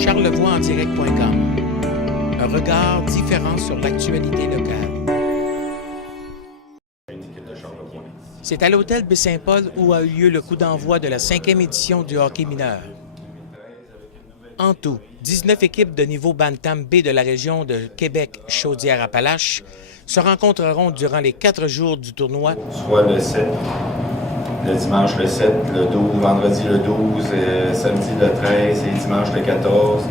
charlevoixendirect.com. Un regard différent sur l'actualité locale. C'est à l'hôtel Baie-Saint-Paul où a eu lieu le coup d'envoi de la 5e édition du hockey mineur. En tout, 19 équipes de niveau Bantam B de la région de Québec-Chaudière-Appalaches se rencontreront durant les 4 jours du tournoi. Soit le 7, le dimanche le 7, le 12, vendredi le 12, samedi le 13 et dimanche le 14,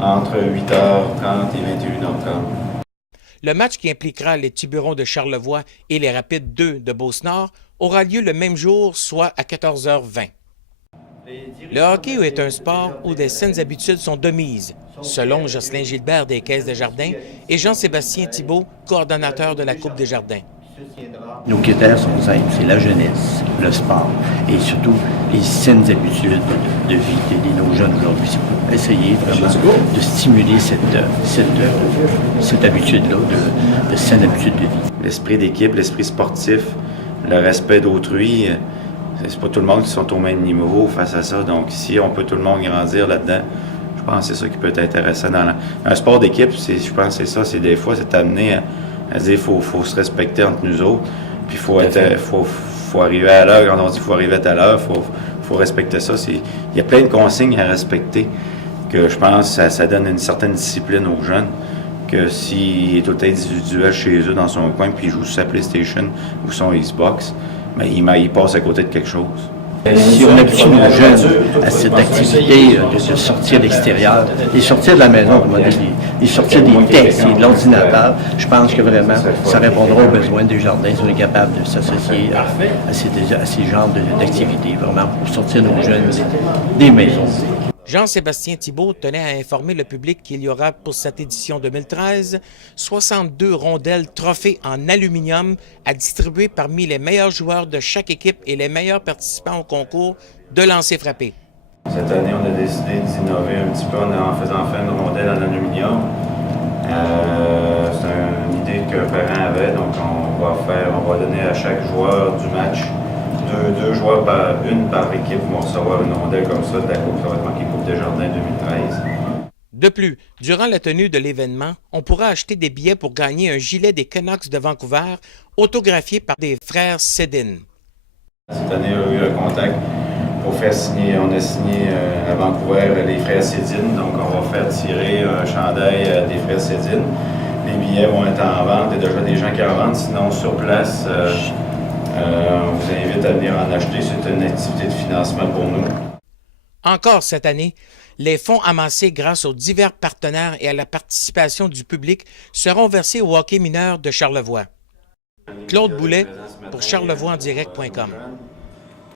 entre 8h30 et 21h30. Le match qui impliquera les Tiburons de Charlevoix et les Rapides 2 de Beauce-Nord aura lieu le même jour, soit à 14h20. Le hockey est un sport où des saines habitudes sont de mise, selon Jocelyn Gilbert des Caisses Desjardins et Jean-Sébastien Thibault, coordonnateur de la Coupe Desjardins. Nos critères sont simples, c'est la jeunesse, le sport et surtout les saines habitudes de vie de nos jeunes aujourd'hui. C'est pour essayer vraiment de stimuler cette habitude-là, de saines habitudes de vie. L'esprit d'équipe, l'esprit sportif, le respect d'autrui, c'est pas tout le monde qui sont au même niveau face à ça. Donc si on peut tout le monde grandir là-dedans, je pense que c'est ça qui peut être intéressant dans un sport d'équipe. Je pense que c'est ça, c'est des fois c'est amené à dire qu'il faut se respecter entre nous autres. Puis faut arriver à l'heure. Quand on dit qu'il faut arriver à l'heure, faut respecter ça. Il y a plein de consignes à respecter que je pense que ça donne une certaine discipline aux jeunes. Que s'il est tout le temps individuel chez eux dans son coin, puis il joue sur sa PlayStation ou son Xbox, mais il passe à côté de quelque chose. Si on habitue nos jeunes à cette activité de sortir à l'extérieur, et sortir de la maison, et sortir des textes et de l'ordinateur, je pense que vraiment, ça répondra aux besoins des jardins si on est capable de s'associer à ces genres d'activités, vraiment pour sortir nos jeunes des maisons. Jean-Sébastien Thibault tenait à informer le public qu'il y aura pour cette édition 2013 62 rondelles trophées en aluminium à distribuer parmi les meilleurs joueurs de chaque équipe et les meilleurs participants au concours de lancer-frappé. Cette année, on a décidé d'innover un petit peu en faisant faire une rondelle en aluminium. C'est une idée qu'un parent avait, donc on va donner à chaque joueur du match deux joueurs une par équipe vont recevoir une rondelle comme ça de la Coupe, ça va être marqué Coupe Desjardins 2013. De plus, durant la tenue de l'événement, on pourra acheter des billets pour gagner un gilet des Canucks de Vancouver autographié par des frères Sedin. Cette année, on a eu un contact pour faire signer, on a signé à Vancouver les frères Sedin, donc on va faire tirer un chandail des frères Sedin. Les billets vont être en vente, il y a déjà des gens qui en vendent, sinon sur place, on vous invite à venir en acheter, c'est une activité de financement pour nous. Encore cette année, les fonds amassés grâce aux divers partenaires et à la participation du public seront versés au hockey mineur de Charlevoix. Claude Boulet pour charlevoixendirect.com.